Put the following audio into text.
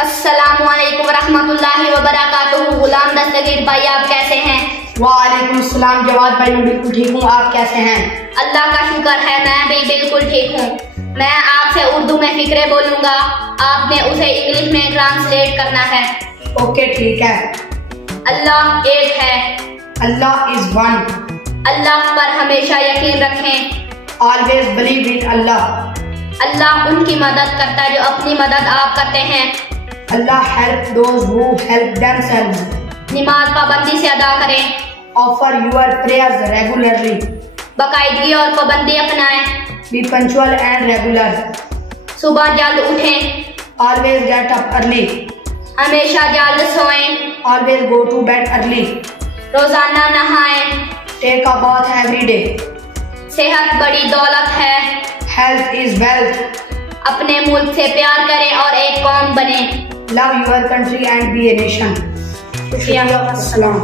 अस्सलामुअलैकुम रहमतुल्लाहि व बरकातुहू। गुलाम दस्तगीर भाई, आप कैसे हैं? वालेकुम सलाम जवाद भाई, मैं बिल्कुल ठीक हूँ। आप कैसे हैं? अल्लाह का शुक्र है, मैं भी बिल्कुल ठीक हूँ। मैं आपसे उर्दू में फिक्रे बोलूंगा, आपने उसे इंग्लिश में ट्रांसलेट करना है। ओके ठीक है। अल्लाह एक है। अल्लाह इज वन। अल्लाह पर हमेशा यकीन रखें। ऑलवेज बिलीव इन अल्लाह। अल्लाह उनकी मदद करता है जो अपनी मदद आप करते हैं। Allah help those who help themselves. नमाज पाबंदी से अदा करें। Offer your prayers regularly. बाकायदगी और पाबंदी अपनाएं। Be punctual and regular. सुबह जल्द उठें। Always get up early. हमेशा जल्द सोएं। Always go to bed early. रोजाना नहाएं। Take a bath every day. सेहत बड़ी दौलत है। Health is wealth. अपने मुल्क से प्यार करें और एक कौम बने। Love your country and B a nation. शुक्रिया। अस्सलाम।